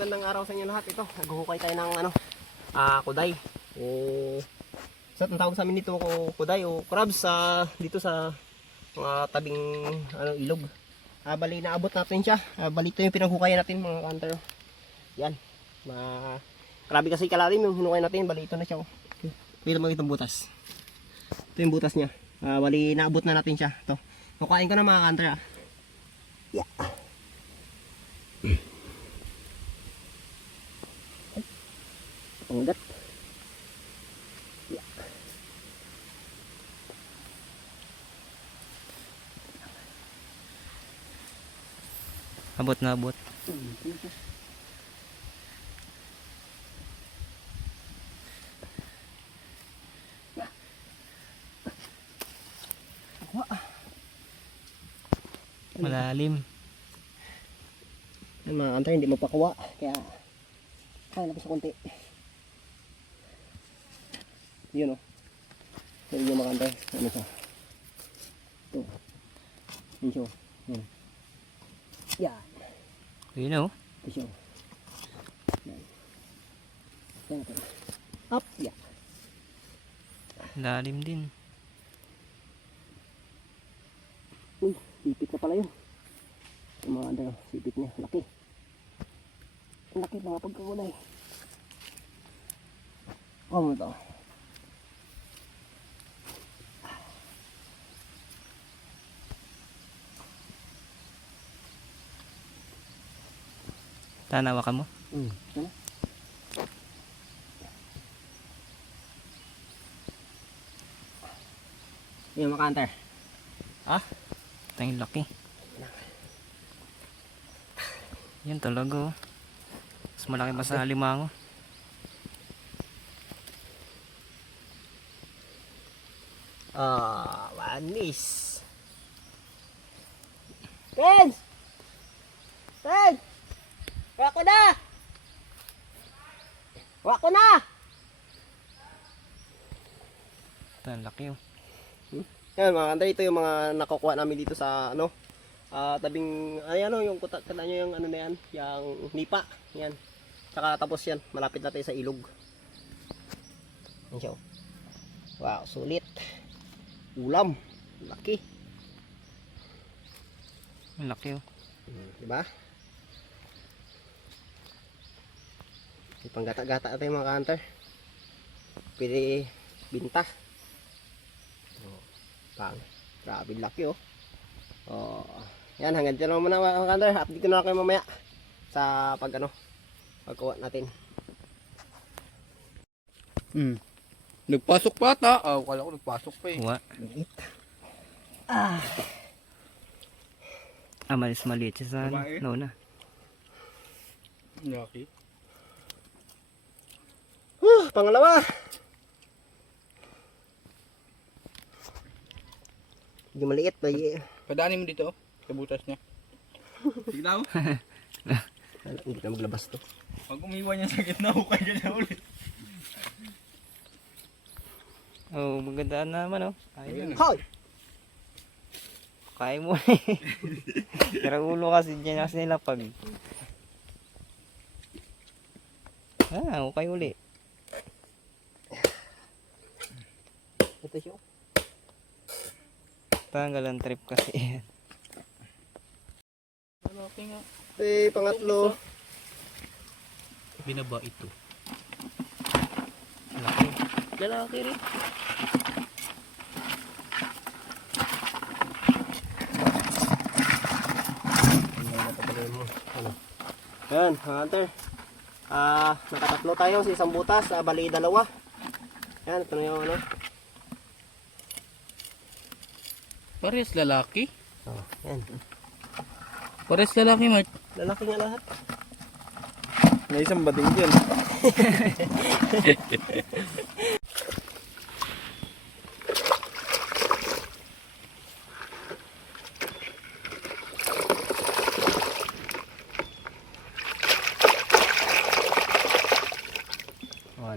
magandang araw sa inyo lahat. Ito, naghuhukay tayo ng kuday. Sa tawag sa amin dito kuday o crabs dito sa mga tabing ilog. Bali naabot natin siya. Bali ito yung pinaghukayan natin mga hunter. Yan. Grabe kasi kalalim yung hinukay natin. Bali ito na siya. Ito mo itong butas. Ito yung butas niya. Bali naabot na natin siya. Ito. Hukain ko na mga hunter. Yeah. Panggat. Yeah. Abot na abot. Malalim. Yan mga hunter, hindi mapakuha. Kaya kaya na pa sa konti. Yun o. Yun yung mga hunter. Ano siya? Ito. Yun siya. Yan. Yan. Yun o. Ito siya. Yan. Yan. Up. Yan. Lalim din. Uy, sipit na pala yun. Yung mga hunter, sipit niya. Laki. Ang laki mga pagkakulay. Mo ito. Tanawa ka mo? Ito na. Yung mga hunter. Ito yung laki. Yan talaga oh. Mas malaki pa sa limango. Wanis. Tens! Tens! Wako na! Wako na! Ito ang laki oh. Yan mga kanday, ito yung mga nakukuha namin dito sa tabing, yung kata nyo yung na yan, yung nipa, yan. Saka tapos yan, malapit natin sa ilog. Yan siya. Wow, sulit. Ulam, laki. Ang laki oh. Diba? Ipang gata-gata natin mga hunter. Pwede binta. Grabe laki oh. Yan, hanggang dyan naman muna mga hunter. Update ko na lang kayo mamaya sa pagkuha natin. Nagpasok pa ata. Wala ko nagpasok pa eh. Uwa. Liit. Malis maliit siya sa Babae? nauna. Laki. Pangalawa. Hindi maliit ba? Padaanin mo dito. Sa butas niya. Sige daw. Hindi na maglabas to. Pag umiwan niya sa gitna, hukay ka na ulit. Oh, maganda naman oh. Ayun. Hoy! Kaya mo Pero ulo kasi dyan kasi nila pag okay uli. Ito siya. Tanggal ang trip kasi. Laki nga. Pangatlo. Binaba ito. Laki. Lalaki rin. Ayan, hunter. Nakatatlo tayo sa isang butas, bali dalawa. Ayan, ito na yung Pares lalaki. Ayan. Pares lalaki, Mark. Lalaki nga lahat. May isang bading dyan.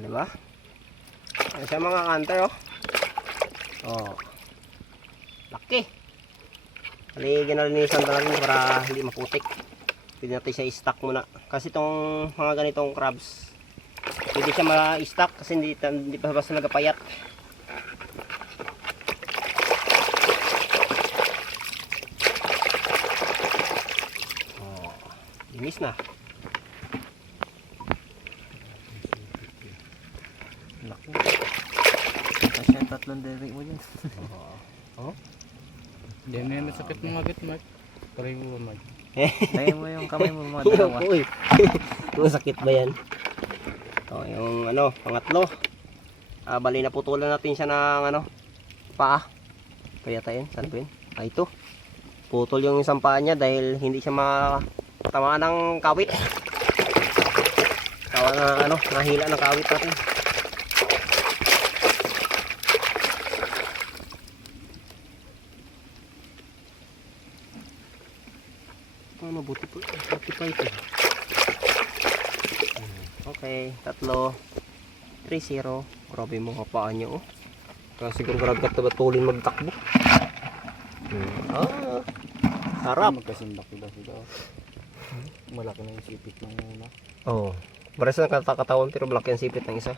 Diba? Ayan siya mga hunter laki. Bali ginalinisan talaga para hindi maputik. Pwede natin siya i-stock muna. Kasi itong mga ganitong crabs, pwede siya ma-stock kasi hindi pa basta nagapayat. Oh, linis na. Laki. Kasi yung tatlong dere mo dyan. Oh. Hindi na yan masakit mga agad, Mark. Pareho ba, Mark? Tayo mo yung kamay mo mga dalawa. Uy. Masakit ba yan? Ito yung pangatlo. Bali na putulan natin siya ng paa. Kaya tayo, saan po yun? Ito. Putol yung isang paa niya dahil hindi siya matamaan ng kawit. Tawa na nahila ng kawit natin. Mabuti pa ito. Okay, 3-0. Grabe mo kapaan nyo. Kasi siguro grabe ka batulin magtakbo. Sarap. Magkasindak sila. Malaki na yung sipit ng una. Oo. Pares na katawan pero malaki ang sipit ng isa.